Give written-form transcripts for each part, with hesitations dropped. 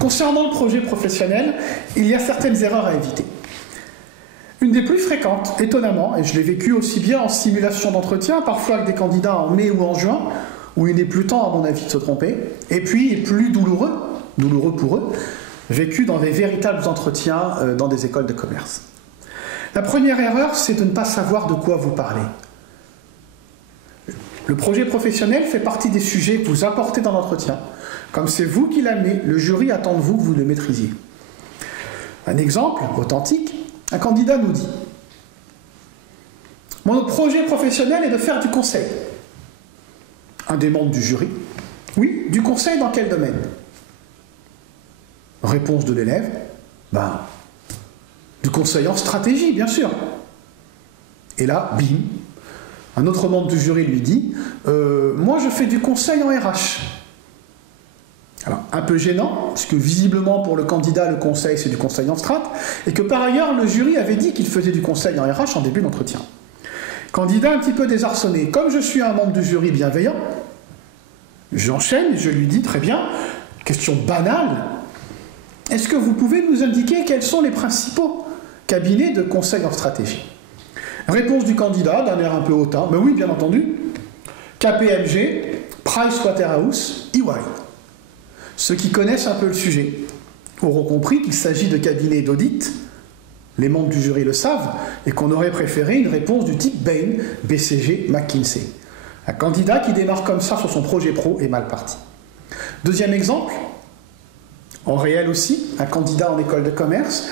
Concernant le projet professionnel, il y a certaines erreurs à éviter. Une des plus fréquentes, étonnamment, et je l'ai vécu aussi bien en simulation d'entretien, parfois avec des candidats en mai ou en juin, où il n'est plus temps, à mon avis, de se tromper, et puis plus douloureux pour eux, vécu dans des véritables entretiens dans des écoles de commerce. La première erreur, c'est de ne pas savoir de quoi vous parlez. Le projet professionnel fait partie des sujets que vous apportez dans l'entretien. Comme c'est vous qui l'amenez, le jury attend de vous que vous le maîtrisiez. Un exemple authentique, un candidat nous dit « Mon projet professionnel est de faire du conseil. » Un des membres du jury « Oui, du conseil dans quel domaine ?» Réponse de l'élève « Du conseil en stratégie, bien sûr. » Et là, bim, un autre membre du jury lui dit « Moi, je fais du conseil en RH. » Alors, un peu gênant, puisque visiblement pour le candidat, le conseil, c'est du conseil en strat, et que par ailleurs, le jury avait dit qu'il faisait du conseil en RH en début d'entretien. Candidat un petit peu désarçonné. Comme je suis un membre du jury bienveillant, j'enchaîne et je lui dis « Très bien, question banale, est-ce que vous pouvez nous indiquer quels sont les principaux cabinets de conseil en stratégie ?» Réponse du candidat, d'un air un peu hautain, « Ben oui, bien entendu, KPMG, Pricewaterhouse, EY. » Ceux qui connaissent un peu le sujet auront compris qu'il s'agit de cabinets d'audit, les membres du jury le savent, et qu'on aurait préféré une réponse du type Bain, BCG, McKinsey. Un candidat qui démarre comme ça sur son projet pro est mal parti. Deuxième exemple, en réel aussi, un candidat en école de commerce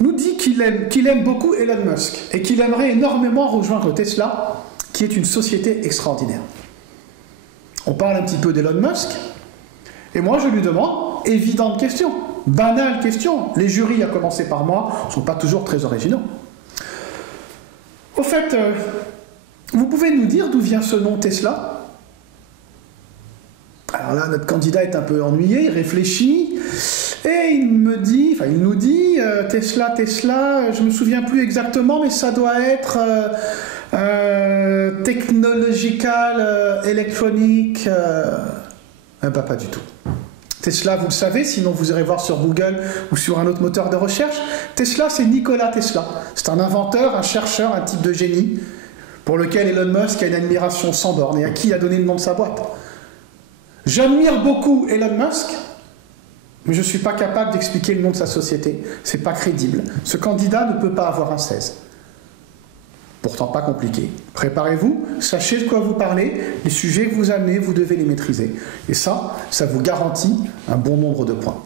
nous dit qu'il aime beaucoup Elon Musk et qu'il aimerait énormément rejoindre Tesla, qui est une société extraordinaire. On parle un petit peu d'Elon Musk, et moi je lui demande, évidente question, banale question, les jurys, à commencer par moi, ne sont pas toujours très originaux. Au fait, vous pouvez nous dire d'où vient ce nom Tesla? Alors là, notre candidat est un peu ennuyé, il réfléchit, et il nous dit, Tesla, je ne me souviens plus exactement, mais ça doit être technological, électronique, pas du tout. Tesla, vous le savez, sinon vous irez voir sur Google ou sur un autre moteur de recherche. Tesla, c'est Nikola Tesla. C'est un inventeur, un chercheur, un type de génie, pour lequel Elon Musk a une admiration sans borne et à qui il a donné le nom de sa boîte. J'admire beaucoup Elon Musk, mais je ne suis pas capable d'expliquer le nom de sa société. C'est pas crédible. Ce candidat ne peut pas avoir un 16. Pourtant pas compliqué. Préparez-vous, sachez de quoi vous parlez, les sujets que vous amenez, vous devez les maîtriser. Et ça vous garantit un bon nombre de points.